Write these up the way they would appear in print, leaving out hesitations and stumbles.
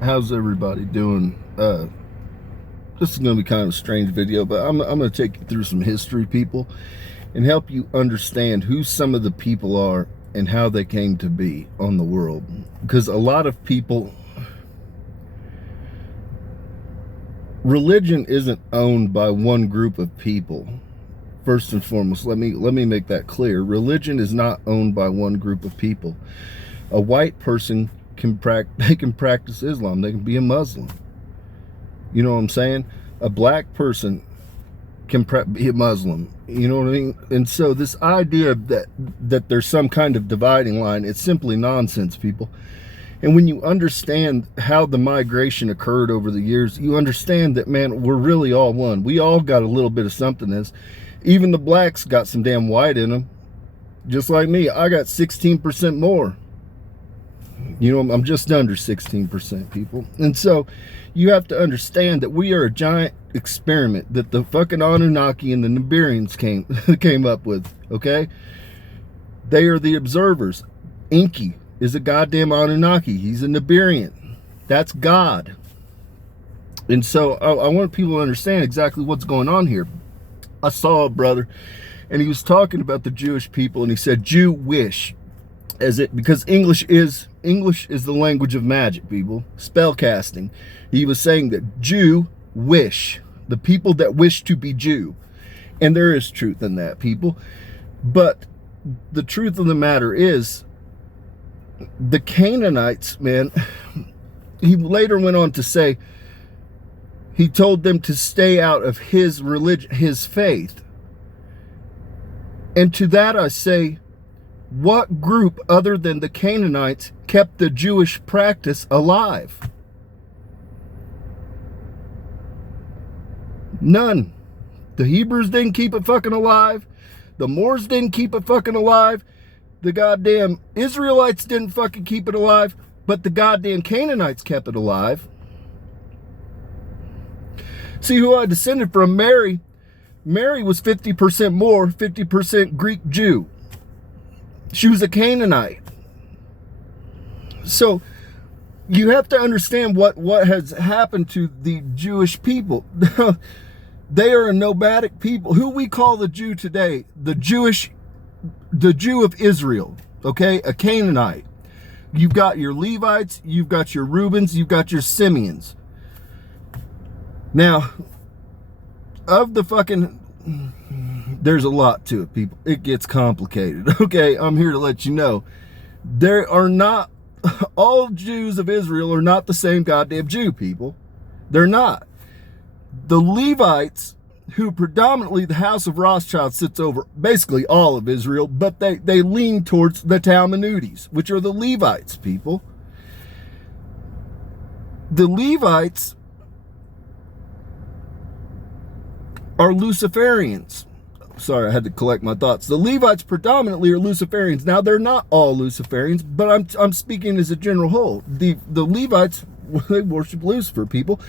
How's everybody doing? This is going to be kind of a strange video, but I'm going to take you through some history, people, and help you understand who some of the people are and how they came to be on the world. Because a lot of people, religion isn't owned by one group of people. First and foremost, let me make that clear. Religion is not owned by one group of people. A white person can practice Islam. They can be a Muslim. You know what I'm saying? A black person can be a Muslim. You know what I mean? And so this idea that there's some kind of dividing line, it's simply nonsense, people. And when you understand how the migration occurred over the years, you understand that, man, we're really all one. We all got a little bit of something in us. Even the blacks got some damn white in them. Just like me, I got 16% more. You know, I'm just under 16%, people. And so you have to understand that we are a giant experiment that the fucking Anunnaki and the Nibirians came up with, okay? They are the observers. Enki is a goddamn Anunnaki. He's a Nibirian. That's God. And so I want people to understand exactly what's going on here. I saw a brother, and he was talking about the Jewish people, and he said Jew-wish, because English is the language of magic, people. Spell casting. He was saying that Jew wish, the people that wish to be Jew. And there is truth in that, people. But the truth of the matter is, the Cananites, man, he later went on to say, he told them to stay out of his religion, his faith. And to that I say, what group other than the Canaanites kept the Jewish practice alive? None. The Hebrews didn't keep it fucking alive. The Moors didn't keep it fucking alive. The goddamn Israelites didn't fucking keep it alive. But the goddamn Canaanites kept it alive. See who I descended from? Mary. Mary was 50% Moor, 50% Greek Jew. She was a Canaanite. So you have to understand what has happened to the Jewish people. They are a nomadic people. Who we call the Jew today, the Jew of Israel, okay? A Canaanite. You've got your Levites, you've got your Reubens, you've got your Simeons. Now, of the fucking... there's a lot to it, people. It gets complicated. Okay, I'm here to let you know. There are not... all Jews of Israel are not the same goddamn Jew, people. They're not. The Levites, who predominantly the house of Rothschild sits over basically all of Israel, but they lean towards the Talmudites, which are the Levites, people. The Levites are Luciferians. Sorry, I had to collect my thoughts. The Levites predominantly are Luciferians. Now, they're not all Luciferians, but I'm speaking as a general whole. The Levites, they worship Lucifer, people.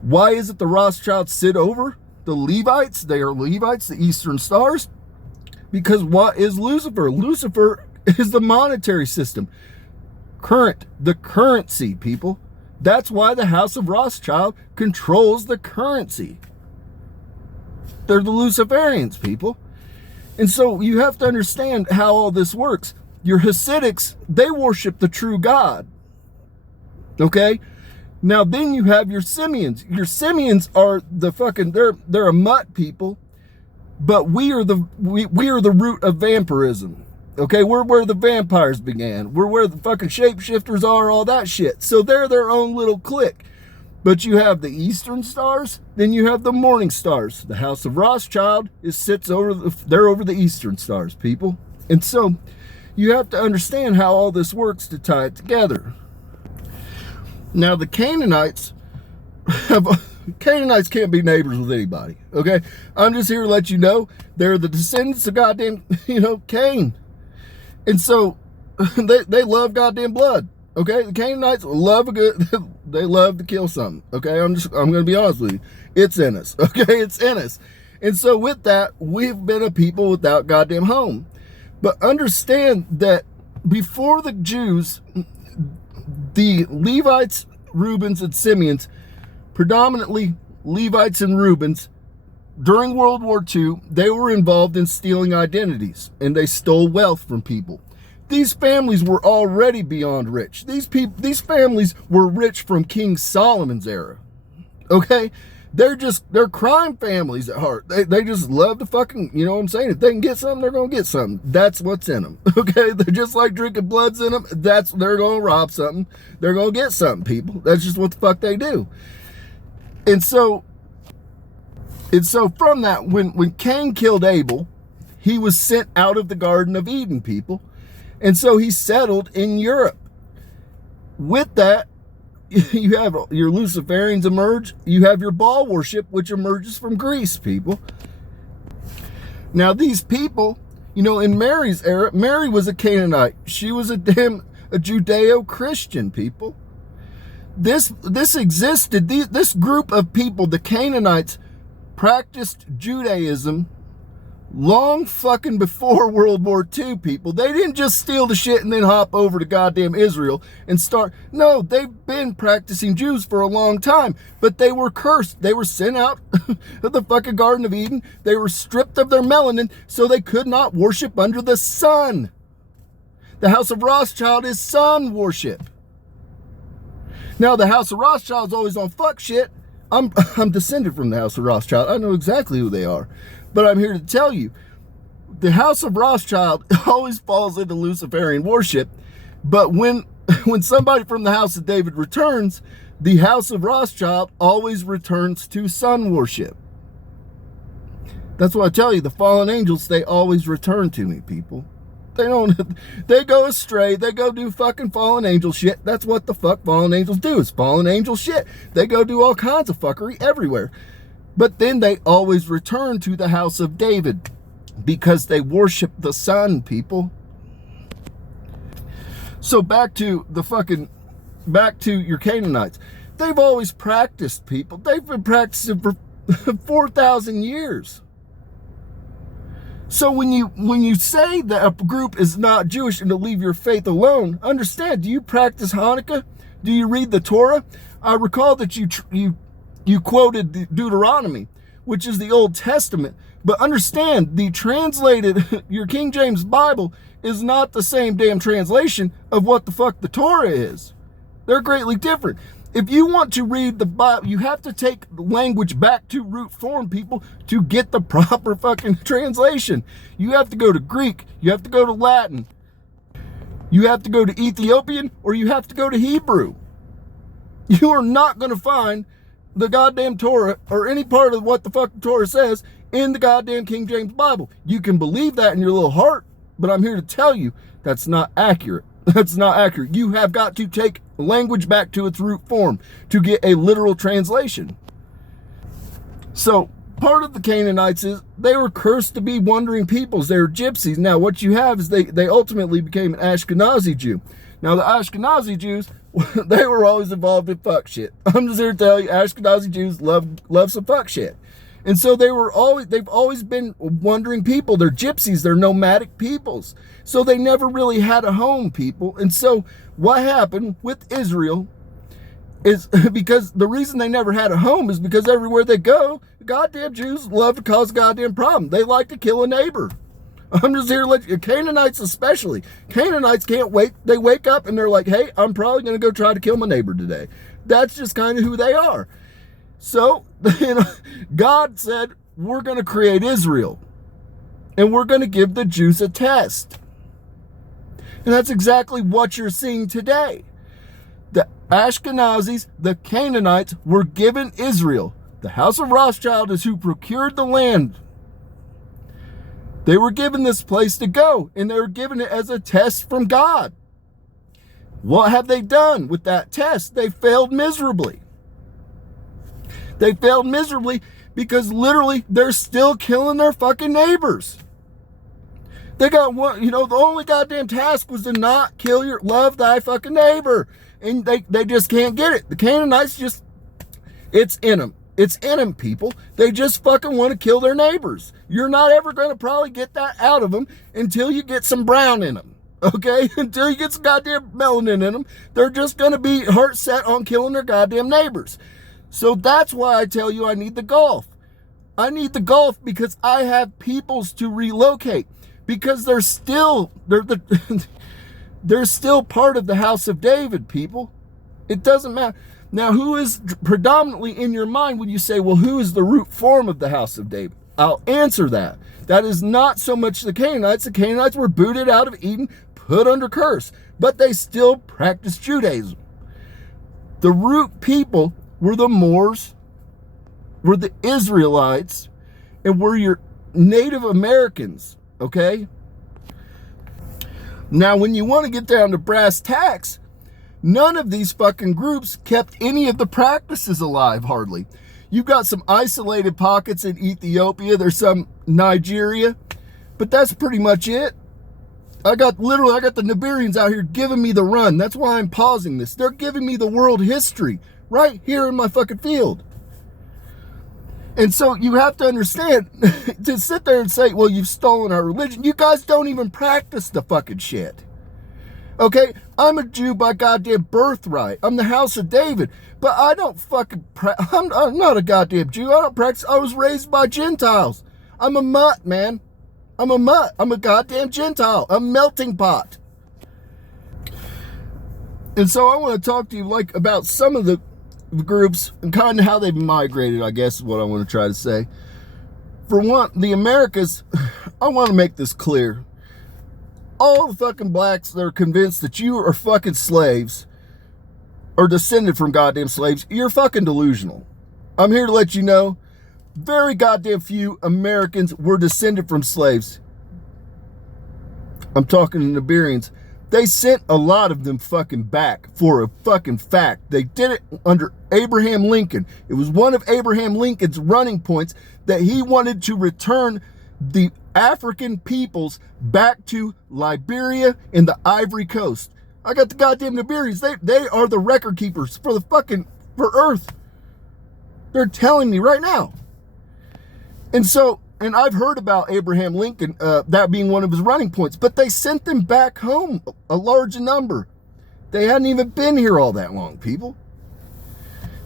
Why is it the Rothschilds sit over the Levites? They are Levites, the Eastern Stars. Because what is Lucifer? Lucifer is the monetary system. The currency, people. That's why the House of Rothschild controls the currency. They're the Luciferians, people. And so you have to understand how all this works. Your Hasidics, they worship the true God. Okay? Now then you have your Simeons. Your Simeons are the fucking, they're a mutt people, but we are the root of vampirism. Okay? We're where the vampires began. We're where the fucking shapeshifters are, all that shit. So they're their own little clique. But you have the Eastern Stars, then you have the Morning Stars. The House of Rothschild sits over they're over the Eastern Stars, people. And so you have to understand how all this works to tie it together. Now the Canaanites Canaanites can't be neighbors with anybody. Okay? I'm just here to let you know they're the descendants of goddamn, Cain. And so they love goddamn blood. Okay, the Canaanites love they love to kill something. Okay, I'm going to be honest with you. It's in us. Okay, it's in us. And so with that, we've been a people without goddamn home. But understand that before the Jews, the Levites Reubens, and Simeons, predominantly Levites and Reubens, during World War II, they were involved in stealing identities, and they stole wealth from people. These families were already beyond rich. These families were rich from King Solomon's era. Okay? They're crime families at heart. They just love to fucking, you know what I'm saying? If they can get something, they're going to get something. That's what's in them. Okay? They're just like drinking blood's in them. They're going to rob something. They're going to get something, people. That's just what the fuck they do. And so from that, when Cain killed Abel, he was sent out of the Garden of Eden, people. And so he settled in Europe. With that, you have your Luciferians emerge. You have your Baal worship, which emerges from Greece, people. Now, these people, you know, in Mary's era, Mary was a Cananite. She was a Judeo-Christian, people. This existed. This group of people, the Cananites, practiced Judaism long fucking before World War II, people. They didn't just steal the shit and then hop over to goddamn Israel and start. No, they've been practicing Jews for a long time, but they were cursed. They were sent out of the fucking Garden of Eden. They were stripped of their melanin, so they could not worship under the sun. The House of Rothschild is sun worship. Now, the House of Rothschild is always on fuck shit. I'm descended from the House of Rothschild. I know exactly who they are. But I'm here to tell you, the House of Rothschild always falls into Luciferian worship. But when somebody from the House of David returns, the House of Rothschild always returns to sun worship. That's why I tell you, the fallen angels, they always return to me, people. They go astray. They go do fucking fallen angel shit. That's what the fuck fallen angels do, is fallen angel shit. They go do all kinds of fuckery everywhere. But then they always return to the House of David because they worship the sun, people. So back to your Canaanites. They've always practiced, people. They've been practicing for 4,000 years. So when you say that a group is not Jewish and to leave your faith alone, understand, do you practice Hanukkah? Do you read the Torah? I recall that you quoted Deuteronomy, which is the Old Testament. But understand, the translated, your King James Bible is not the same damn translation of what the fuck the Torah is. They're greatly different. If you want to read the Bible, you have to take language back to root form, people, to get the proper fucking translation. You have to go to Greek, you have to go to Latin, you have to go to Ethiopian, or you have to go to Hebrew. You are not going to find the goddamn Torah or any part of what the fuck the Torah says in the goddamn King James Bible. You can believe that in your little heart, but I'm here to tell you that's not accurate. That's not accurate. You have got to take language back to its root form to get a literal translation. So part of the Canaanites is they were cursed to be wandering peoples. They were gypsies. Now what you have is they ultimately became an Ashkenazi Jew. Now the Ashkenazi Jews, they were always involved in fuck shit. I'm just here to tell you, Ashkenazi Jews love some fuck shit. And so they've always been wandering people. They're gypsies, they're nomadic peoples. So they never really had a home, people. And so what happened with Israel is because the reason they never had a home is because everywhere they go, the goddamn Jews love to cause a goddamn problem. They like to kill a neighbor. I'm just here to let you, Canaanites especially. Canaanites can't wait. They wake up and they're like, hey, I'm probably going to go try to kill my neighbor today. That's just kind of who they are. So, God said, we're going to create Israel. And we're going to give the Jews a test. And that's exactly what you're seeing today. The Ashkenazis, the Canaanites, were given Israel. The House of Rothschild is who procured the land. They were given this place to go, and they were given it as a test from God. What have they done with that test? They failed miserably. They failed miserably because literally they're still killing their fucking neighbors. They got one, the only goddamn task was to not love thy fucking neighbor. And they just can't get it. The Canaanites it's in them. It's in them, people. They just fucking want to kill their neighbors. You're not ever going to probably get that out of them until you get some brown in them. Okay, until you get some goddamn melanin in them, they're just going to be heart set on killing their goddamn neighbors. So that's why I tell you I need the Gulf. I need the Gulf because I have peoples to relocate, because they're still they're still part of the house of David, people. It doesn't matter. Now, who is predominantly in your mind when you say, well, who is the root form of the house of David? I'll answer that. That is not so much the Canaanites. The Canaanites were booted out of Eden, put under curse, but they still practiced Judaism. The root people were the Moors, were the Israelites, and were your Native Americans, okay? Now, when you want to get down to brass tacks, none of these fucking groups kept any of the practices alive, hardly. You've got some isolated pockets in Ethiopia, there's some Nigeria, but that's pretty much it. I got the Nibirians out here giving me the run. That's why I'm pausing this. They're giving me the world history right here in my fucking field. And so you have to understand, to sit there and say, well, you've stolen our religion. You guys don't even practice the fucking shit. Okay, I'm a Jew by goddamn birthright. I'm the house of David, but I don't fucking I'm not a goddamn Jew. I don't practice. I was raised by Gentiles. I'm a mutt, man. I'm a mutt. I'm a goddamn Gentile. A melting pot. And so I want to talk to you like about some of the groups and kind of how they've migrated, I guess is what I want to try to say. For one, the Americas, I want to make this clear. All the fucking blacks that are convinced that you are fucking slaves or descended from goddamn slaves, you're fucking delusional. I'm here to let you know, very goddamn few Americans were descended from slaves. I'm talking to Nibirians. They sent a lot of them fucking back for a fucking fact. They did it under Abraham Lincoln. It was one of Abraham Lincoln's running points that he wanted to return the African peoples back to Liberia and the Ivory Coast. I got the goddamn Nibirians. They are the record keepers for Earth. They're telling me right now. And I've heard about Abraham Lincoln, that being one of his running points, but they sent them back home, a large number. They hadn't even been here all that long, people.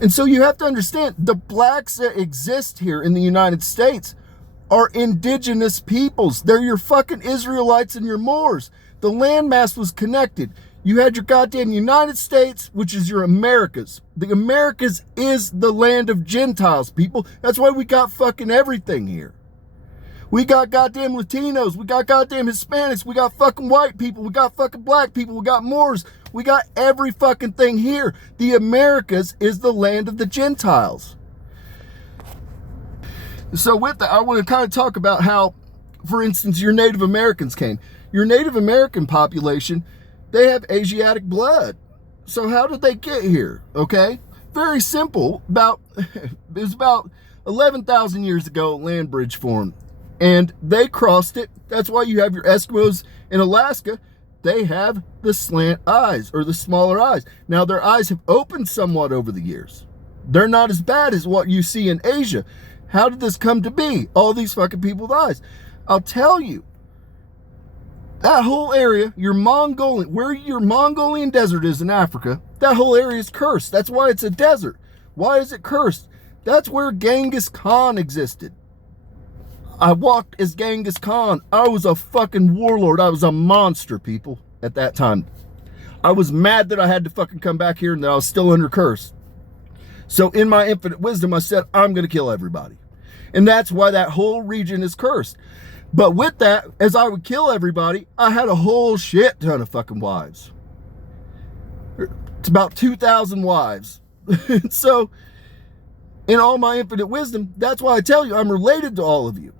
And so you have to understand, the blacks that exist here in the United States are indigenous peoples. They're your fucking Israelites and your Moors. The landmass was connected. You had your goddamn United States, which is your Americas. The Americas is the land of Gentiles, people. That's why we got fucking everything here. We got goddamn Latinos. We got goddamn Hispanics. We got fucking white people. We got fucking black people. We got Moors. We got every fucking thing here. The Americas is the land of the Gentiles. So with that, I want to kind of talk about how, for instance, your Native Americans came. Your Native American population, they have Asiatic blood. So how did they get here? Okay, very simple. It was about 11,000 years ago, a land bridge formed. And they crossed it. That's why you have your Eskimos in Alaska. They have the slant eyes, or the smaller eyes. Now, their eyes have opened somewhat over the years. They're not as bad as what you see in Asia. How did this come to be? All these fucking people's eyes. I'll tell you. That whole area, where your Mongolian desert is in Africa, that whole area is cursed. That's why it's a desert. Why is it cursed? That's where Genghis Khan existed. I walked as Genghis Khan. I was a fucking warlord. I was a monster, people, at that time. I was mad that I had to fucking come back here and that I was still under curse. So in my infinite wisdom, I said, I'm going to kill everybody. And that's why that whole region is cursed. But with that, as I would kill everybody, I had a whole shit ton of fucking wives. It's about 2,000 wives. So, in all my infinite wisdom, that's why I tell you I'm related to all of you.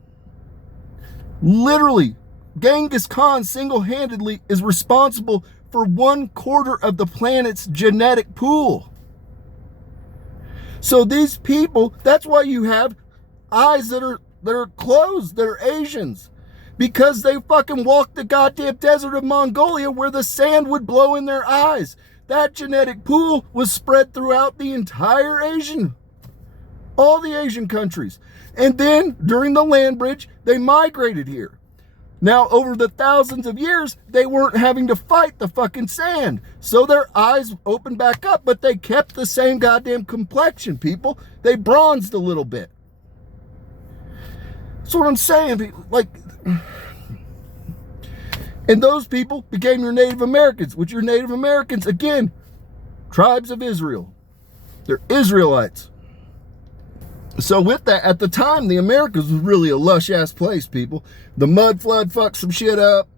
Literally, Genghis Khan single-handedly is responsible for 1/4 of the planet's genetic pool. So these people, that's why you have eyes that are closed, that are Asians. Because they fucking walked the goddamn desert of Mongolia where the sand would blow in their eyes. That genetic pool was spread throughout the entire all the Asian countries. And then, during the land bridge, they migrated here. Now, over the thousands of years, they weren't having to fight the fucking sand. So their eyes opened back up, but they kept the same goddamn complexion, people. They bronzed a little bit. That's what I'm saying. Like, and those people became your Native Americans, which your Native Americans, again, tribes of Israel. They're Israelites. So with that, at the time, the Americas was really a lush-ass place, people. The mud flood fucked some shit up.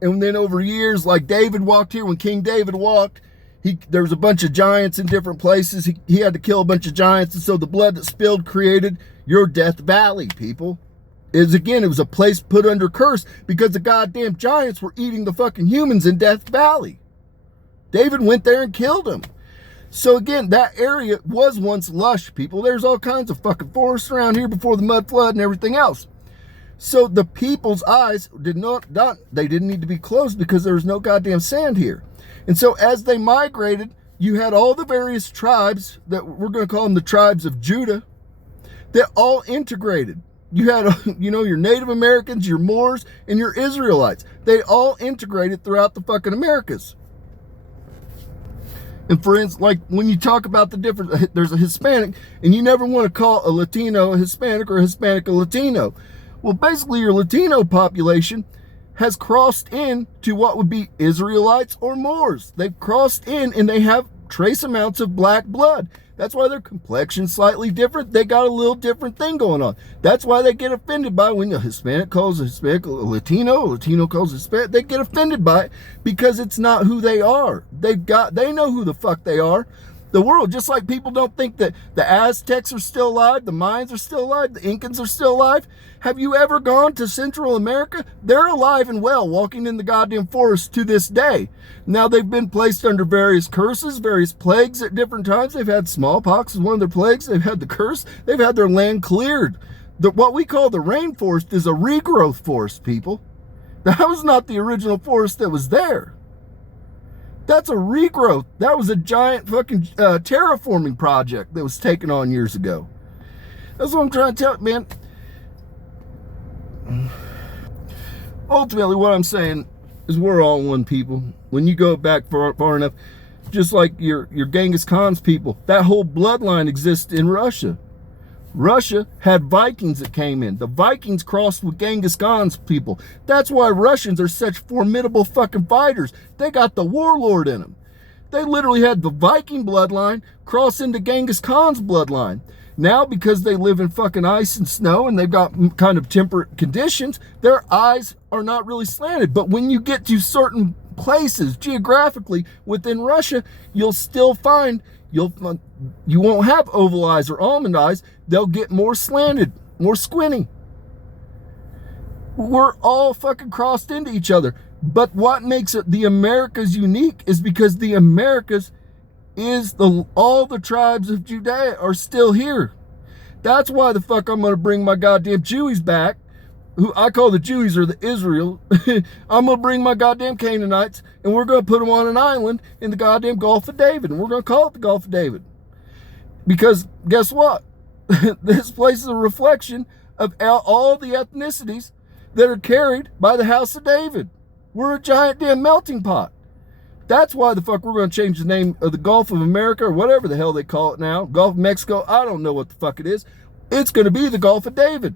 And then over years, like David walked here, when King David walked, there was a bunch of giants in different places. He had to kill a bunch of giants. And so the blood that spilled created your Death Valley, people. It was a place put under curse because the goddamn giants were eating the fucking humans in Death Valley. David went there and killed them. So again, that area was once lush, people. There's all kinds of fucking forests around here before the mud flood and everything else. So the people's eyes they didn't need to be closed because there was no goddamn sand here. And so as they migrated, you had all the various tribes that we're going to call them the tribes of Judah that all integrated. You had, your Native Americans, your Moors, and your Israelites. They all integrated throughout the fucking Americas. And for instance, like when you talk about the difference, there's a Hispanic, and you never want to call a Latino a Hispanic or a Hispanic a Latino. Well, basically your Latino population has crossed in to what would be Israelites or Moors. They've crossed in and they have trace amounts of black blood. That's why their complexion's slightly different. They got a little different thing going on. That's why they get offended by when a Hispanic calls a Hispanic a Latino calls a Hispanic. They get offended by it because it's not who they are. They know who the fuck they are. The world, just like people don't think that the Aztecs are still alive, the Mayans are still alive, the Incans are still alive. Have you ever gone to Central America? They're alive and well, walking in the goddamn forest to this day. Now, they've been placed under various curses, various plagues at different times. They've had smallpox as one of their plagues. They've had the curse. They've had their land cleared. What we call the rainforest is a regrowth forest, people. That was not the original forest that was there. That's a regrowth. That was a giant fucking terraforming project that was taken on years ago. That's what I'm trying to tell you, man. Ultimately, what I'm saying is we're all one people. When you go back far enough, just like your Genghis Khan's people, that whole bloodline exists in Russia. Russia had Vikings that came in. The Vikings crossed with Genghis Khan's people. That's why Russians are such formidable fucking fighters. They got the warlord in them. They literally had the Viking bloodline cross into Genghis Khan's bloodline. Now, because they live in fucking ice and snow and they've got kind of temperate conditions, their eyes are not really slanted. But when you get to certain places geographically within Russia, you'll still find you won't have oval eyes or almond eyes. They'll get more slanted, more squinty. We're all fucking crossed into each other. But what makes it the Americas unique is because the Americas is all the tribes of Judea are still here. That's why the fuck I'm going to bring my goddamn Jewies back, who I call the Jewies or the Israel. I'm going to bring my goddamn Cananites, and we're going to put them on an island in the goddamn Gulf of David, and we're going to call it the Gulf of David. Because guess what? This place is a reflection of all the ethnicities that are carried by the house of David. We're a giant damn melting pot. That's why the fuck we're going to change the name of the Gulf of America, or whatever the hell they call it now. Gulf of Mexico, I don't know what the fuck it is. It's going to be the Gulf of David.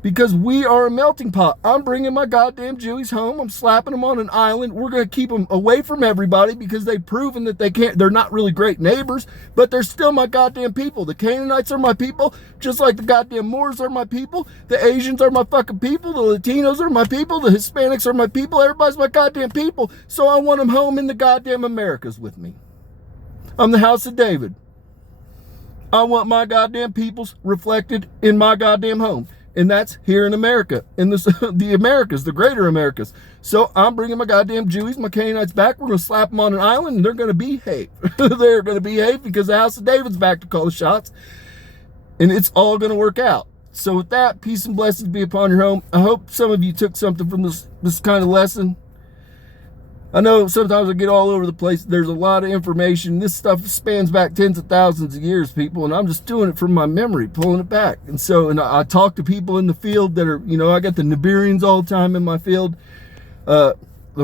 Because we are a melting pot. I'm bringing my goddamn Jewies home. I'm slapping them on an island. We're going to keep them away from everybody because they've proven that they're not really great neighbors, but they're still my goddamn people. The Canaanites are my people, just like the goddamn Moors are my people. The Asians are my fucking people. The Latinos are my people. The Hispanics are my people. Everybody's my goddamn people. So I want them home in the goddamn Americas with me. I'm the house of David. I want my goddamn peoples reflected in my goddamn home. And that's here in America, in the Americas, the greater Americas. So I'm bringing my goddamn Jewies, my Canaanites back. We're going to slap them on an island, and they're going to behave. They're going to behave because the house of David's back to call the shots. And it's all going to work out. So with that, peace and blessings be upon your home. I hope some of you took something from this kind of lesson. I know sometimes I get all over the place. There's a lot of information. This stuff spans back tens of thousands of years, people, and I'm just doing it from my memory, pulling it back. And so, and I talk to people in the field that are, I got the Nibirians all the time in my field. The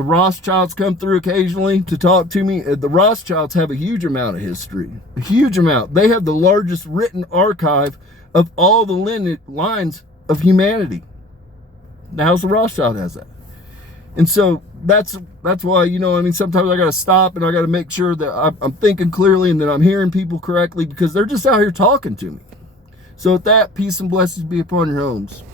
Rothschilds come through occasionally to talk to me. The Rothschilds have a huge amount of history, a huge amount. They have the largest written archive of all the lines of humanity. The House of Rothschild has that. And so that's why, sometimes I got to stop and I got to make sure that I'm thinking clearly and that I'm hearing people correctly, because they're just out here talking to me. So with that, peace and blessings be upon your homes.